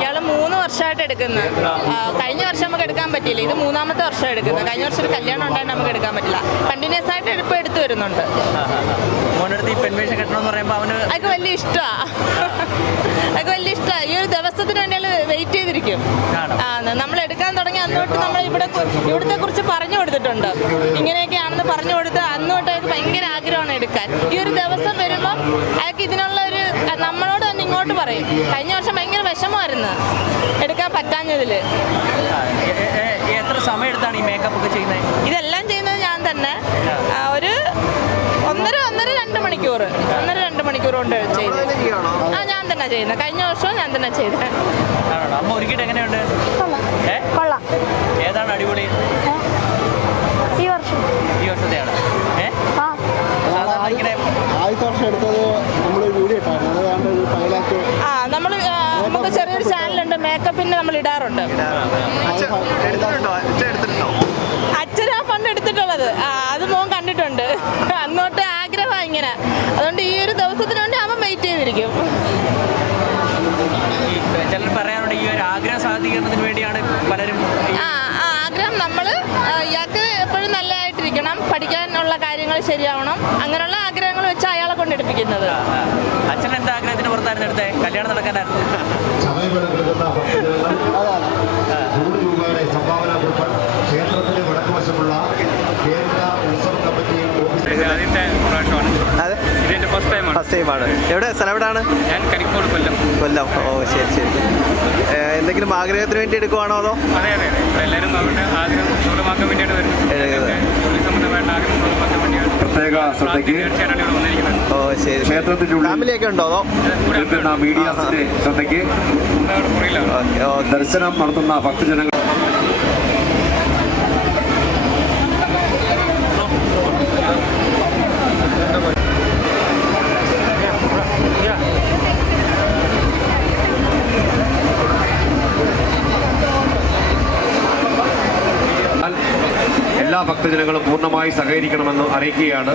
ഇയാൾ മൂന്ന് വർഷമായിട്ട് എടുക്കുന്നത് കഴിഞ്ഞ വർഷം നമുക്ക് എടുക്കാൻ പറ്റിയില്ല. ഇത് മൂന്നാമത്തെ വർഷം എടുക്കുന്നത് കഴിഞ്ഞ വർഷം ഒരു കല്യാണം ഉണ്ടായിട്ട് നമുക്ക് എടുക്കാൻ പറ്റില്ല. കണ്ടിന്യൂസ് ആയിട്ട് എടുപ്പ് എടുത്തു വരുന്നുണ്ട്. അതൊക്കെ വലിയ ഇഷ്ടമാണ് അതൊക്കെ വലിയ ഇഷ്ടമാണ് ഈ ഒരു ദിവസത്തിന് വേണ്ടി വെയിറ്റ് ചെയ്തിരിക്കും. നമ്മൾ എടുക്കാൻ തുടങ്ങി അന്ന് തൊട്ട് നമ്മൾ ഇവിടെ ഇവിടുത്തെ കുറിച്ച് പറഞ്ഞു കൊടുത്തിട്ടുണ്ട്. ഇങ്ങനെയൊക്കെ ആണെന്ന് പറഞ്ഞു കൊടുത്ത് അന്ന് തൊട്ട് അയാൾക്ക് ഭയങ്കര ആഗ്രഹമാണ് എടുക്കാൻ. ഈ ഒരു ദിവസം വരുമ്പോൾ അയാൾക്ക് ഇതിനുള്ള ഒരു നമ്മളോട് ഇങ്ങോട്ട് പറയും. കഴിഞ്ഞ വർഷം ഭയങ്കര വിഷമമായിരുന്നു. എടുക്കാൻ പറ്റാഞ്ഞതിൽ എ- എത്ര സമയം എടുത്താണ് ഈ മേക്കപ്പ് ഒക്കെ ചെയ്യുന്നത്? ഇതെല്ലാം ചെയ്യുന്നത് ഞാൻ തന്നെ. ഒരു ഒന്നര ഒന്നര രണ്ട് മണിക്കൂർ. ഒന്നര രണ്ട് മണിക്കൂർ കൊണ്ട് ചെയ്തു. ആ ഞാൻ തന്നെ ചെയ്യുന്നത്. കഴിഞ്ഞ വർഷവും ഞാൻ തന്നെ ചെയ്തത്. അമ്മ ഒരുക്കിയിട്ട് എങ്ങനെയുണ്ട്? ചെറിയൊരു മേക്കപ്പിന് നമ്മൾ ഇടാറുണ്ട്. അച്ഛനാ ഫണ്ട് എടുത്തിട്ടുള്ളത്. അത് മോൻ കണ്ടിട്ടുണ്ട്. അന്നോട്ട് ആഗ്രഹം ഇങ്ങനെ. അതുകൊണ്ട് ഈ ഒരു ദിവസത്തിന് വേണ്ടി അവൻ വെയിറ്റ് ചെയ്തിരിക്കും. ചിലർ പറയാറുണ്ട് ഈ ഒരു ആഗ്രഹ വേണ്ടിയാണ് പലരും ആഗ്രഹം നമ്മൾ ഇയാൾക്ക് എപ്പോഴും നല്ലതായിട്ടിരിക്കണം. പഠിക്കാനുള്ള കാര്യങ്ങൾ ശരിയാവണം. അങ്ങനെയുള്ള ആഗ്രഹങ്ങൾ വെച്ച് അയാളെ കൊണ്ടെടുപ്പിക്കുന്നത്. അച്ഛൻ എന്താ ആഗ്രഹത്തിന് പുറത്തായിരുന്നു എടുത്തേ? കല്യാണം നടക്കാനായിരുന്നു. സമയമെടുക്കുന്ന ഭക്തജനങ്ങൾ നൂറ് രൂപയുടെ സംഭാവന കുറിപ്പ് ക്ഷേത്രത്തിന് വടക്കുവശമുള്ള കേന്ദ്ര ഉത്സവ കമ്മിറ്റി ഓഫീസിൽ ആദ്യത്തെ പ്രാവശ്യമാണ്. അതെ? ഇതെന്റെ ഫസ്റ്റ് ടൈമാണ് ഫസ്റ്റ് ടൈമാണ് എവിടെ? സ്ഥലം എവിടെയാണ്? ഞാൻ കരിക്കോട് കൊല്ലം. കൊല്ലം. ഓ ശരി ശരി. എന്തെങ്കിലും ആഗ്രഹത്തിന് വേണ്ടി എടുക്കുവാണോ അതോ? അതെ അതെ അതെ. എല്ലാവരും അവരുടെ ആഗ്രഹം മൂലമാക്കാൻ വേണ്ടിയാണ് വരുന്നത്. ജോലി സംബന്ധമായിട്ട് ആഗ്രഹം വേണ്ടിയാണ് പ്രത്യേക ശ്രദ്ധയ്ക്ക് ഓ ശരി ക്ഷേത്രത്തിനുള്ളിൽ ഫാമിലിയൊക്കെ ഉണ്ടോ മീഡിയാസിന്റെ ശ്രദ്ധയ്ക്ക് ദർശനം നടത്തുന്ന ഭക്തജനങ്ങൾ എല്ലാ ഭക്തജനങ്ങളും പൂർണമായി സഹകരിക്കണമെന്ന് അറിയിക്കുകയാണ്.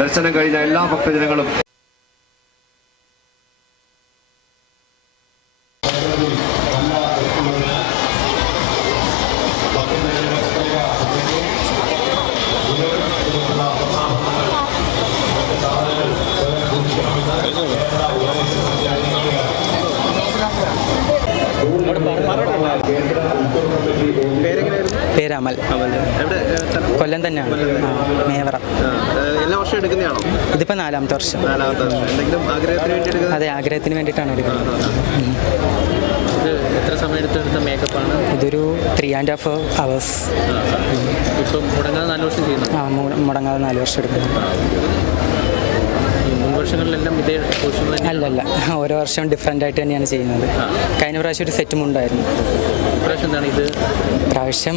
ദർശനം കഴിഞ്ഞ എല്ലാ ഭക്തജനങ്ങളും അമൽ കൊല്ലം തന്നെയാണ്. മേവറ. ഇതിപ്പോ എല്ലാ വർഷം എടുക്കുന്നതാണോ? ഇതിപ്പോൾ നാലാമത്തെ വർഷം. അതെ ആഗ്രഹത്തിന് വേണ്ടിയിട്ടാണ് എടുക്കുന്നത്. എത്ര സമയം എടുത്തെടുത്ത മേക്കപ്പാണ് ഇതൊരു ത്രീ ആൻഡ് ഹാഫ് അവേഴ്സ് ഇപ്പം മുടങ്ങാതെ നാല് വർഷം ചെയ്യുന്നു ആ മുടങ്ങാതെ നാല് വർഷം മുൻ വർഷങ്ങളിലെല്ലാം ഇതേ അല്ലല്ല. ഓരോ വർഷവും ഡിഫറെന്റ് ആയിട്ട് തന്നെയാണ് ചെയ്യുന്നത്. കഴിഞ്ഞ പ്രാവശ്യം ഒരു സെറ്റും ഉണ്ടായിരുന്നു. ഇപ്രാവശ്യം എന്താണ് ഇത്? പ്രാവശ്യം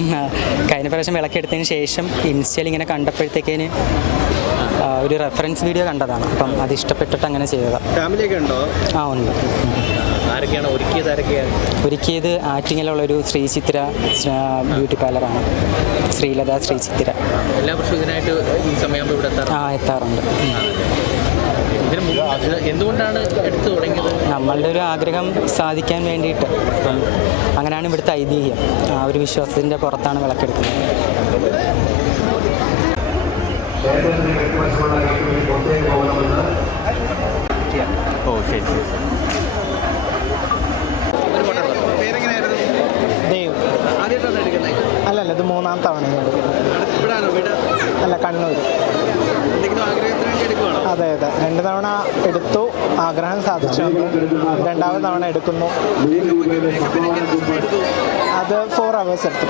കഴിഞ്ഞ പ്രാവശ്യം വിളക്കെടുത്തതിന് ശേഷം ഇൻസ്റ്റയിൽ ഇങ്ങനെ കണ്ടപ്പോഴത്തേക്കേന് ഒരു റെഫറൻസ് വീഡിയോ കണ്ടതാണ്. അപ്പം അത് ഇഷ്ടപ്പെട്ടിട്ട് അങ്ങനെ ചെയ്തതാണ് ഫാമിലിയൊക്കെ ഉണ്ടോ? ആ ഉണ്ട്. ആരൊക്കെയാണ്? ഒരുക്കിയത് ആരൊക്കെയാണ്? ഒരുക്കിയത് ആറ്റിങ്ങിലുള്ളൊരു ശ്രീ ചിത്ര ബ്യൂട്ടി പാർലറാണ് ശ്രീലത ശ്രീ ചിത്ര എല്ലാ വർഷവും ഇതിനായിട്ട് ഈ ഇവിടെ ആ എത്താറുണ്ട്. എന്തുകൊണ്ടാണ് എടുത്തു തുടങ്ങിയത്? നമ്മളുടെ ഒരു ആഗ്രഹം സാധിക്കാൻ വേണ്ടിയിട്ട്. അപ്പം അങ്ങനെയാണ് ഇവിടുത്തെ ഐതിഹ്യം. ആ ഒരു വിശ്വാസത്തിന്റെ പുറത്താണ് വിളക്കെടുക്കുന്നത്. ഓ ശരി ശരി പേരെങ്ങനെയായിരുന്നു ദേവ് ആദ്യമായിട്ടാണ് എടുക്കുന്നത് അല്ലല്ല ഇത് മൂന്നാം തവണയാണ് എടുക്കുന്നത് ഇവിടാണോ വീട് അല്ല കണ്ണൂർ എന്തെങ്കിലും ആഗ്രഹത്തിന് വേണ്ടി എടുക്കുവാണോ അതെ അതെ. രണ്ട് തവണ എടുത്തു. ആഗ്രഹം സാധിച്ചു. രണ്ടാമത് തവണ എടുക്കുന്നു. അത് ഫോർ അവേഴ്സ് എടുത്തു.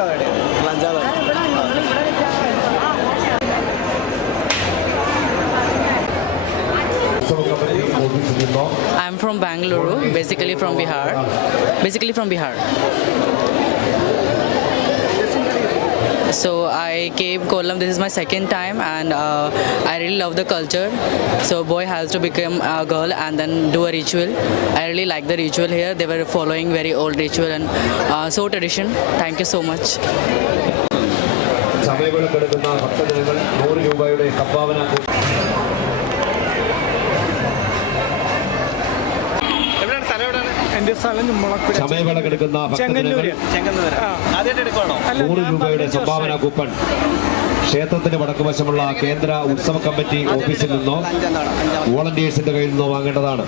സ്ഥലം ആദ്യമായിട്ടാണ് അഞ്ചാമത് I'm from Bangalore, basically from Bihar. Basically from Bihar. So I came Kollam. This is my second time, and uh, I really love the culture. So boy has to become a girl and then do a ritual. I really like the ritual here. They were following very old ritual and uh, so tradition. Thank you so much. സമയമെടുക്കെടുക്കുന്ന ഭക്തജനങ്ങൾ നൂറ് രൂപയുടെ സംഭാവന സ്ഥലം മുളക്കുര സമയവിളക്കെടുക്കുന്ന ആദ്യമായിട്ട് നൂറ് രൂപയുടെ സംഭാവന coupon. ക്ഷേത്രത്തിന്റെ വടക്കുവശമുള്ള കേന്ദ്ര ഉത്സവ കമ്മിറ്റി ഓഫീസിൽ നിന്നോ വോളണ്ടിയേഴ്സിന്റെ കയ്യിൽ നിന്നോ വാങ്ങേണ്ടതാണ്.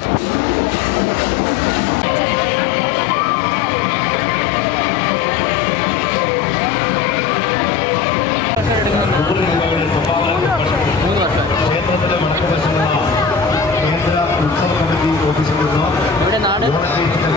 ഇവിടെ രൂപയുടെ